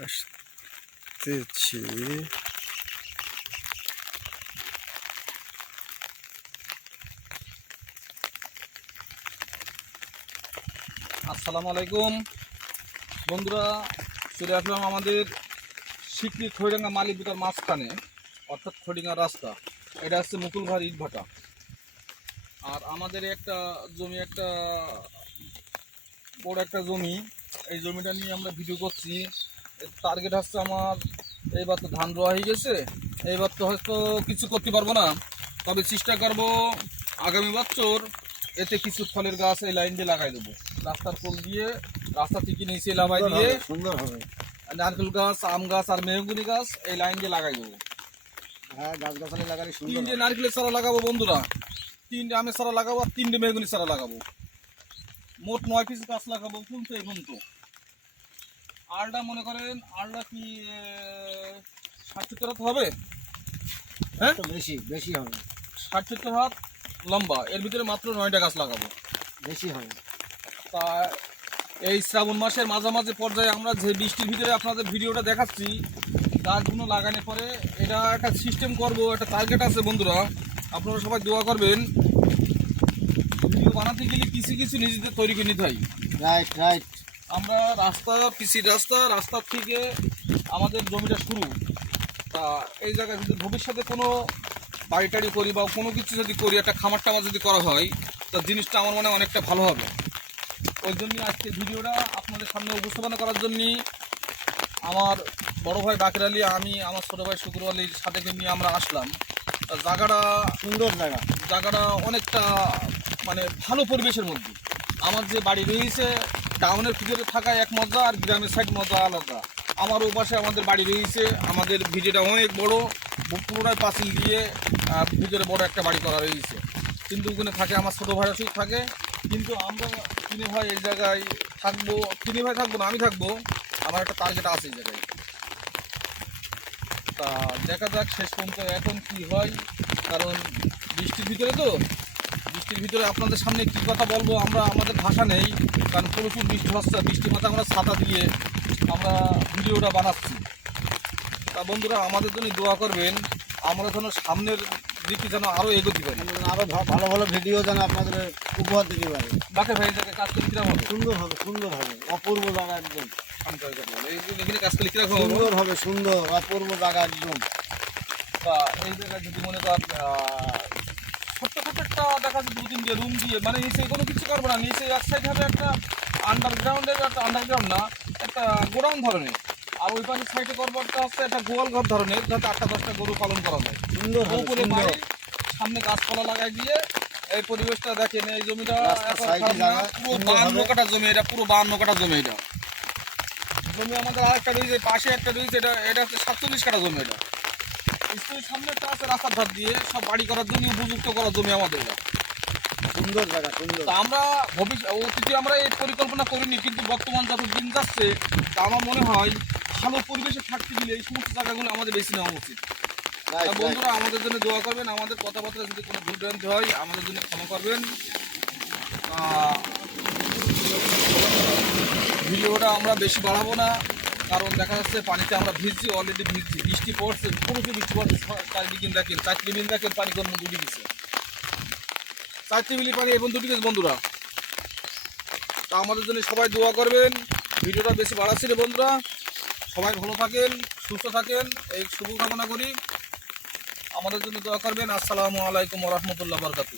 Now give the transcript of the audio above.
আসতেছি। আসসালামু আলাইকুম। বন্ধুরা, চলে আসলাম আমাদের সিকরি খৈডাঙ্গা মালিকবিটার মাঝখানে, অর্থাৎ খৈডিঙ্গা রাস্তা। এটা হচ্ছে মুকুলভার ইটভাটা আর আমাদের একটা জমি, একটা বড় একটা জমি, এই জমিটা নিয়ে আমরা ভিডিও করছি। টার্গেট হচ্ছে আমার এইবার তো ধান রোয়া হয়ে গেছে এইবার তো হয়তো কিছু করতে পারব না। তবে চেষ্টা করব আগামী বছর এতে কিছু ফলের গাছ এই লাইন দিয়ে লাগাই দেবো। রাস্তার কোল দিয়ে রাস্তা থেকে নিচে লাগাই দিয়ে। সুন্দর হবে নারকেল গাছ আম গাছ আর মেহগুনি গাছ এই লাইন দিয়ে লাগাই দেবো। হ্যাঁ গাছ গাছালি লাগালে তিনটে নারকেলের চারা লাগাবো বন্ধুরা। তিনটে আমের চারা লাগাবো আর তিনটে মেহগুনি চারা লাগাবো। মোট নয় পিস গাছ লাগাবো পর্যন্ত এই পর্যন্ত আলটা মনে করেন আলটা কি ষাট সত্তর হাত হবে? হ্যাঁ? বেশি বেশি হবে। ষাট সত্তর হাত লম্বা এর ভিতরে মাত্র নয়টা গাছ লাগাবো। বেশি হবে। তা এই শ্রাবণ মাসের মাঝামাঝি পর্যায়ে আমরা যে বৃষ্টির ভিতরে আপনাদের ভিডিওটা দেখাচ্ছি গাছগুলো লাগানোর পরে এটা একটা সিস্টেম করব একটা টার্গেট আছে বন্ধুরা। আপনারা সবাই দোয়া করবেন। ভিডিও বানাতে গেলে কিছু কিছু নিজেদের তৈরি করে নিতে হয়। রাইট রাইট আমরা রাস্তা পিসি রাস্তা রাস্তার থেকে আমাদের জমিটা শুরু। তা এই জায়গায় যদি ভবিষ্যতে কোনো বাড়ি টাড়ি করি বা কোনো কিছু যদি করি একটা খামার টামার যদি করা হয় তা জিনিসটা আমার মনে হয় অনেকটা ভালো হবে। ওই জন্য আজকে ভিডিওটা আপনাদের সামনে উপস্থাপনা করার জন্য আমার বড় ভাই বাকের আলী আমি আমার ছোটো ভাই শুক্র আলীর সাথে নিয়ে আমরা আসলাম। তা জায়গাটা সুন্দর জায়গা। জায়গাটা অনেকটা মানে ভালো পরিবেশের মধ্যে। আমার যে বাড়ি রয়েছে টাউনের ভিতরে থাকা এক মজা আর গ্রামের সাইড মজা আলাদা। আমার ওপাশে আমাদের বাড়ি রয়েছে, আমাদের ভিডিওটা অনেক বড় পুরোটাই পাঁচিল দিয়ে ভিতরে বড় একটা বাড়ি করা রয়েছে। কিন্তু ওখানে থাকে, আমার ছোটো ভাই অসুখ থাকে। কিন্তু আমরা তিনে ভাই এই জায়গায় থাকব, তিনে ভাই থাকব না, আমি থাকব। আমার একটা টার্গেট আছে এই জায়গায়। তা দেখা যাক শেষ পর্যন্ত এখন কি হয়, কারণ বৃষ্টির ভিতরে তো বৃষ্টির ভিতরে আপনাদের সামনে কি কথা বলব? আমরা আমাদের ভাষা নেই কারণ প্রচুর বৃষ্টি হচ্ছে বৃষ্টি মাথা আমরা ছাতা দিয়ে আমরা ভিডিওটা বানাচ্ছি। তা বন্ধুরা আমাদের জন্য দোয়া করবেন আমরা যেন সামনের দিকে যেন আরও এগোতে পারি। আরও ভা- ভালো ভালো ভিডিও যেন আপনাদের উপহার দিতে পারে। বাকে ভাই জায়গায় কাজ করলে কীরকম হবে? সুন্দর হবে সুন্দর হবে অপূর্ব জায়গা একদম। এখানে কাজ করলে কীরকম সুন্দর হবে সুন্দর অপূর্ব জায়গা একদম। বা এই জায়গায় যদি মনে কর ছোট্ট ছোট্ট একটা দেখা যাচ্ছে দু তিনটে রুম দিয়ে মানে নিচে কোনো কিছু করব না নিচে এক সাইড হবে একটা আন্ডারগ্রাউন্ডের একটা আন্ডারগ্রাউন্ড না একটা গোডাউন ধরনের। আর ওই পাশে সাইডে করব একটা হচ্ছে একটা গোয়াল ঘর ধরনের যাতে আটটা দশটা গরু পালন করা যায়। সুন্দর উপরে বাড়ি সামনে গাছপালা লাগাই দিয়ে এই পরিবেশটা দেখেন এই জমিটা পুরো বান্ন কাটা জমি এটা পুরো বান্ন কাটা জমি এটা। জমি আমাদের আরেকটা রয়েছে পাশে একটা রয়েছে এটা এটা হচ্ছে সাতচল্লিশ কাটা জমি এটা। স্কুলের সামনে একটা আছে রাস্তার ধার দিয়ে সব বাড়ি করার জন্য উপযুক্ত করার জমি আমাদের সুন্দর জায়গা সুন্দর। তা আমরা ভবিষ্যৎ অতীতে আমরা এই পরিকল্পনা করিনি কিন্তু বর্তমান যত দিন যাচ্ছে তা আমার মনে হয় ভালো পরিবেশে থাকতে গেলে এই সমস্ত জায়গাগুলো আমাদের বেশি নেওয়া উচিত। বন্ধুরা আমাদের জন্য দোয়া করবেন আমাদের কথাবার্তা যদি কোনো ভুল ভ্রান্তি হয় আমাদের জন্য ক্ষমা করবেন। ভিডিওটা আমরা বেশি বাড়াবো না। কারণ দেখা যাচ্ছে পানিতে আমরা ভিজছি অলরেডি ভিজছি। বৃষ্টি পড়ছে প্রচুর বৃষ্টি পড়ছে। চারিদিকে দেখেন চারটি বিল দেখেন, পানি কোন দুটি গেছে। চারটি মিলি পানি এবং দুটি গেছে বন্ধুরা? তা আমাদের জন্য সবাই দোয়া করবেন। ভিডিওটা বেশি বাড়াচ্ছিল বন্ধুরা। সবাই ভালো থাকেন, সুস্থ থাকেন, এই শুভকামনা করি। আমাদের জন্য দোয়া করবেন। আসসালামু আলাইকুম রহমতুল্লাহ বরকাতু